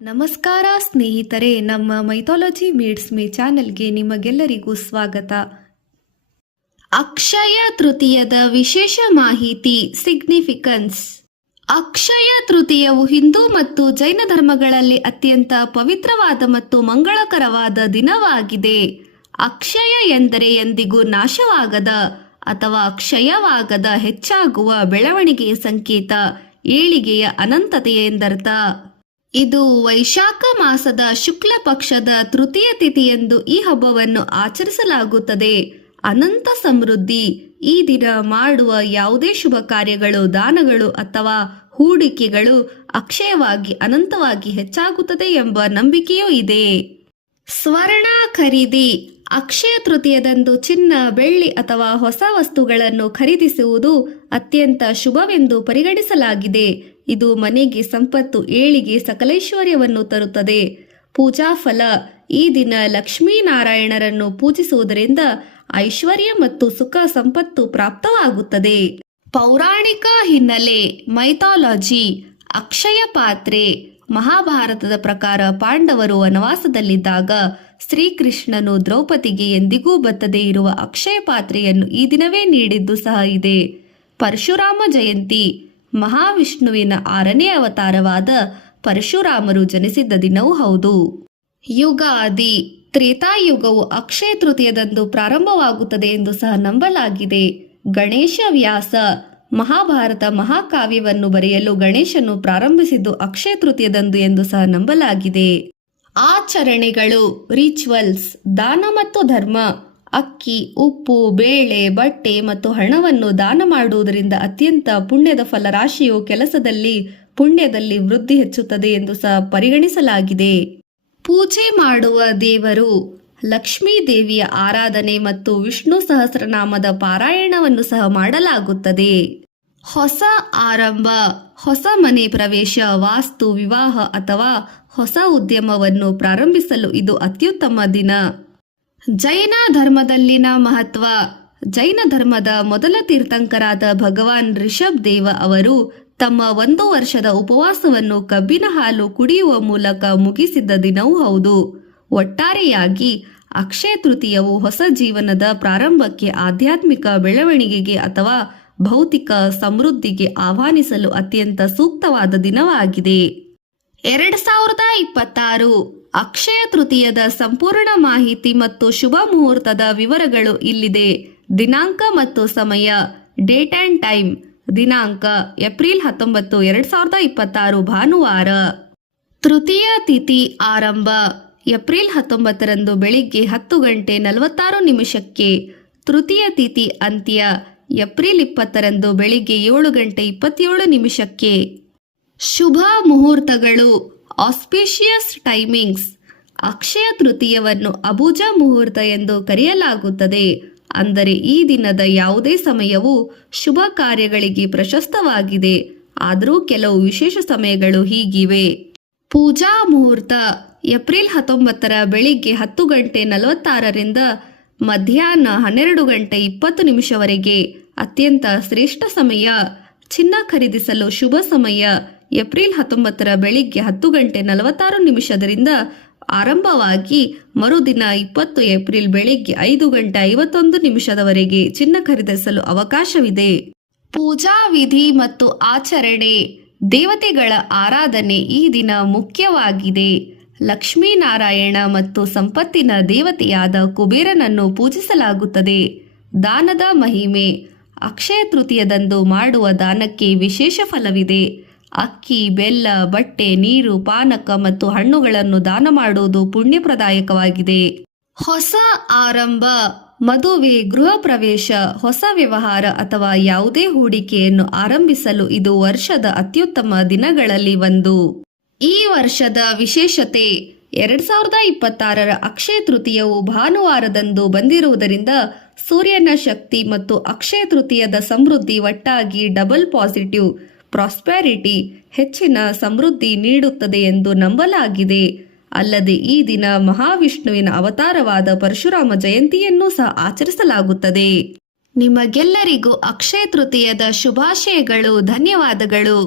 ನಮಸ್ಕಾರ ಸ್ನೇಹಿತರೆ, ನಮ್ಮ ಮೈಥಾಲಜಿ ಮೀಡ್ಸ್ ಮೀ ಚಾನೆಲ್ಗೆ ನಿಮಗೆಲ್ಲರಿಗೂ ಸ್ವಾಗತ. ಅಕ್ಷಯ ತೃತೀಯದ ವಿಶೇಷ ಮಾಹಿತಿ. ಸಿಗ್ನಿಫಿಕೆನ್ಸ್. ಅಕ್ಷಯ ತೃತೀಯವು ಹಿಂದೂ ಮತ್ತು ಜೈನ ಧರ್ಮಗಳಲ್ಲಿ ಅತ್ಯಂತ ಪವಿತ್ರವಾದ ಮತ್ತು ಮಂಗಳಕರವಾದ ದಿನವಾಗಿದೆ. ಅಕ್ಷಯ ಎಂದರೆ ಎಂದಿಗೂ ನಾಶವಾಗದ ಅಥವಾ ಕ್ಷಯವಾಗದ ಹೆಚ್ಚಾಗುವ ಬೆಳವಣಿಗೆಯ ಸಂಕೇತ, ಏಳಿಗೆಯ ಅನಂತತೆಯ ಎಂದರ್ಥ. ಇದು ವೈಶಾಖ ಮಾಸದ ಶುಕ್ಲ ಪಕ್ಷದ ತೃತೀಯ ತಿಥಿಯಂದು ಈ ಹಬ್ಬವನ್ನು ಆಚರಿಸಲಾಗುತ್ತದೆ. ಅನಂತ ಸಮೃದ್ಧಿ. ಈ ದಿನ ಮಾಡುವ ಯಾವುದೇ ಶುಭ ಕಾರ್ಯಗಳು, ದಾನಗಳು ಅಥವಾ ಹೂಡಿಕೆಗಳು ಅಕ್ಷಯವಾಗಿ ಅನಂತವಾಗಿ ಹೆಚ್ಚಾಗುತ್ತದೆ ಎಂಬ ನಂಬಿಕೆಯೂ ಇದೆ. ಸ್ವರ್ಣ ಖರೀದಿ. ಅಕ್ಷಯ ತೃತೀಯದಂದು ಚಿನ್ನ, ಬೆಳ್ಳಿ ಅಥವಾ ಹೊಸ ವಸ್ತುಗಳನ್ನು ಖರೀದಿಸುವುದು ಅತ್ಯಂತ ಶುಭವೆಂದು ಪರಿಗಣಿಸಲಾಗಿದೆ. ಇದು ಮನೆಗೆ ಸಂಪತ್ತು, ಏಳಿಗೆ, ಸಕಲೈಶ್ವರ್ಯವನ್ನು ತರುತ್ತದೆ. ಪೂಜಾ ಫಲ. ಈ ದಿನ ಲಕ್ಷ್ಮೀನಾರಾಯಣರನ್ನು ಪೂಜಿಸುವುದರಿಂದ ಐಶ್ವರ್ಯ ಮತ್ತು ಸುಖ ಸಂಪತ್ತು ಪ್ರಾಪ್ತವಾಗುತ್ತದೆ. ಪೌರಾಣಿಕ ಹಿನ್ನೆಲೆ. ಮೈಥಾಲಜಿ. ಅಕ್ಷಯ ಪಾತ್ರೆ. ಮಹಾಭಾರತದ ಪ್ರಕಾರ ಪಾಂಡವರು ವನವಾಸದಲ್ಲಿದ್ದಾಗ ಶ್ರೀಕೃಷ್ಣನು ದ್ರೌಪದಿಗೆ ಎಂದಿಗೂ ಬತ್ತದೇ ಇರುವ ಅಕ್ಷಯ ಪಾತ್ರೆಯನ್ನು ಈ ದಿನವೇ ನೀಡಿದ್ದು ಸಹ ಇದೆ. ಪರಶುರಾಮ ಜಯಂತಿ. ಮಹಾವಿಷ್ಣುವಿನ 6ನೇ ಅವತಾರವಾದ ಪರಶುರಾಮರು ಜನಿಸಿದ್ದ ದಿನವೂ ಹೌದು. ಯುಗಾದಿ. ತ್ರೇತಾಯುಗವು ಅಕ್ಷಯ ತೃತೀಯದಂದು ಪ್ರಾರಂಭವಾಗುತ್ತದೆ ಎಂದು ಸಹ ನಂಬಲಾಗಿದೆ. ಗಣೇಶ ವ್ಯಾಸ. ಮಹಾಭಾರತ ಮಹಾಕಾವ್ಯವನ್ನು ಬರೆಯಲು ಗಣೇಶನು ಪ್ರಾರಂಭಿಸಿದ್ದು ಅಕ್ಷಯ ತೃತೀಯದಂದು ಎಂದು ಸಹ ನಂಬಲಾಗಿದೆ. ಆಚರಣೆಗಳು. ರಿಚುವಲ್ಸ್. ದಾನ ಮತ್ತು ಧರ್ಮ. ಅಕ್ಕಿ, ಉಪ್ಪು, ಬೇಳೆ, ಬಟ್ಟೆ ಮತ್ತು ಹಣವನ್ನು ದಾನ ಮಾಡುವುದರಿಂದ ಅತ್ಯಂತ ಪುಣ್ಯದ ಫಲರಾಶಿಯು ಕೆಲಸದಲ್ಲಿ ಪುಣ್ಯದಲ್ಲಿ ವೃದ್ಧಿ ಹೆಚ್ಚುತ್ತದೆ ಎಂದು ಸಹ ಪರಿಗಣಿಸಲಾಗಿದೆ. ಪೂಜೆ ಮಾಡುವ ದೇವರು. ಲಕ್ಷ್ಮೀ ದೇವಿಯ ಆರಾಧನೆ ಮತ್ತು ವಿಷ್ಣು ಸಹಸ್ರನಾಮದ ಪಾರಾಯಣವನ್ನು ಸಹ ಮಾಡಲಾಗುತ್ತದೆ. ಹೊಸ ಆರಂಭ. ಹೊಸ ಮನೆ ಪ್ರವೇಶ, ವಾಸ್ತು, ವಿವಾಹ ಅಥವಾ ಹೊಸ ಉದ್ಯಮವನ್ನು ಪ್ರಾರಂಭಿಸಲು ಇದು ಅತ್ಯುತ್ತಮ ದಿನ. ಜೈನ ಧರ್ಮದಲ್ಲಿನ ಮಹತ್ವ. ಜೈನ ಧರ್ಮದ ಮೊದಲ ತೀರ್ಥಂಕರಾದ ಭಗವಾನ್ ರಿಷಭ್ ದೇವ ಅವರು ತಮ್ಮ 1 ವರ್ಷದ ಉಪವಾಸವನ್ನು ಕಬ್ಬಿನ ಹಾಲು ಕುಡಿಯುವ ಮೂಲಕ ಮುಗಿಸಿದ್ದ ದಿನವೂ ಹೌದು. ಒಟ್ಟಾರೆಯಾಗಿ ಅಕ್ಷಯ ತೃತೀಯವು ಹೊಸ ಜೀವನದ ಪ್ರಾರಂಭಕ್ಕೆ, ಆಧ್ಯಾತ್ಮಿಕ ಬೆಳವಣಿಗೆಗೆ ಅಥವಾ ಭೌತಿಕ ಸಮೃದ್ಧಿಗೆ ಆಹ್ವಾನಿಸಲು ಅತ್ಯಂತ ಸೂಕ್ತವಾದ ದಿನವಾಗಿದೆ. 2026 ಅಕ್ಷಯ ತೃತೀಯದ ಸಂಪೂರ್ಣ ಮಾಹಿತಿ ಮತ್ತು ಶುಭ ಮುಹೂರ್ತದ ವಿವರಗಳು ಇಲ್ಲಿದೆ. ದಿನಾಂಕ ಮತ್ತು ಸಮಯ. Date and time. ದಿನಾಂಕ ಏಪ್ರಿಲ್ 19, 2026 ಭಾನುವಾರ. ತೃತೀಯ ತಿಥಿ ಆರಂಭ ಏಪ್ರಿಲ್ 19ರಂದು ಬೆಳಿಗ್ಗೆ 10:46 ತೃತೀಯ ತಿಥಿ ಅಂತ್ಯ ಏಪ್ರಿಲ್ 20ರಂದು ಬೆಳಿಗ್ಗೆ 7:27. ಶುಭ ಮುಹೂರ್ತಗಳು. Auspicious timings. ಅಕ್ಷಯ ತೃತೀಯವನ್ನು ಅಬುಜ ಮುಹೂರ್ತ ಎಂದು ಕರೆಯಲಾಗುತ್ತದೆ. ಅಂದರೆ ಈ ದಿನದ ಯಾವುದೇ ಸಮಯವು ಶುಭ ಕಾರ್ಯಗಳಿಗೆ ಪ್ರಶಸ್ತವಾಗಿದೆ. ಆದರೂ ಕೆಲವು ವಿಶೇಷ ಸಮಯಗಳು ಹೀಗಿವೆ. ಪೂಜಾ ಮುಹೂರ್ತ. ಏಪ್ರಿಲ್ 19ರ ಬೆಳಿಗ್ಗೆ 10:46ರಿಂದ ಮಧ್ಯಾಹ್ನ 12:20 ಅತ್ಯಂತ ಶ್ರೇಷ್ಠ ಸಮಯ. ಚಿನ್ನ ಖರೀದಿಸಲು ಶುಭ ಸಮಯ. ಏಪ್ರಿಲ್ 19ರ ಬೆಳಿಗ್ಗೆ 10:46ರಿಂದ ಆರಂಭವಾಗಿ ಮರುದಿನ 20 ಏಪ್ರಿಲ್ ಬೆಳಿಗ್ಗೆ 5:51 ಚಿನ್ನ ಖರೀದಿಸಲು ಅವಕಾಶವಿದೆ. ಪೂಜಾ ವಿಧಿ ಮತ್ತು ಆಚರಣೆ. ದೇವತೆಗಳ ಆರಾಧನೆ ಈ ದಿನ ಮುಖ್ಯವಾಗಿದೆ. ಲಕ್ಷ್ಮೀನಾರಾಯಣ ಮತ್ತು ಸಂಪತ್ತಿನ ದೇವತೆಯಾದ ಕುಬೇರನನ್ನು ಪೂಜಿಸಲಾಗುತ್ತದೆ. ದಾನದ ಮಹಿಮೆ. ಅಕ್ಷಯ ತೃತೀಯದಂದು ಮಾಡುವ ದಾನಕ್ಕೆ ವಿಶೇಷ ಫಲವಿದೆ. ಅಕ್ಕಿ, ಬೆಲ್ಲ, ಬಟ್ಟೆ, ನೀರು, ಪಾನಕ ಮತ್ತು ಹಣ್ಣುಗಳನ್ನು ದಾನ ಮಾಡುವುದು ಪುಣ್ಯಪ್ರದಾಯಕವಾಗಿದೆ. ಹೊಸ ಆರಂಭ. ಮದುವೆ, ಗೃಹ ಪ್ರವೇಶ, ಹೊಸ ವ್ಯವಹಾರ ಅಥವಾ ಯಾವುದೇ ಹೂಡಿಕೆಯನ್ನು ಆರಂಭಿಸಲು ಇದು ವರ್ಷದ ಅತ್ಯುತ್ತಮ ದಿನಗಳಲ್ಲಿ ಒಂದು. ಈ ವರ್ಷದ ವಿಶೇಷತೆ. 2026ರ ಅಕ್ಷಯ ತೃತೀಯವು ಭಾನುವಾರದಂದು ಬಂದಿರುವುದರಿಂದ ಸೂರ್ಯನ ಶಕ್ತಿ ಮತ್ತು ಅಕ್ಷಯ ತೃತೀಯದ ಸಮೃದ್ಧಿ ಒಟ್ಟಾಗಿ ಡಬಲ್ ಪಾಸಿಟಿವ್ ಪ್ರಾಸ್ಪೆರಿಟಿ, ಹೆಚ್ಚಿನ ಸಮೃದ್ಧಿ ನೀಡುತ್ತದೆ ಎಂದು ನಂಬಲಾಗಿದೆ. ಅಲ್ಲದೆ ಈ ದಿನ ಮಹಾವಿಷ್ಣುವಿನ ಅವತಾರವಾದ ಪರಶುರಾಮ ಜಯಂತಿಯನ್ನು ಸಹ ಆಚರಿಸಲಾಗುತ್ತದೆ. ನಿಮಗೆಲ್ಲರಿಗೂ ಅಕ್ಷಯ ತೃತೀಯದ ಶುಭಾಶಯಗಳು. ಧನ್ಯವಾದಗಳು.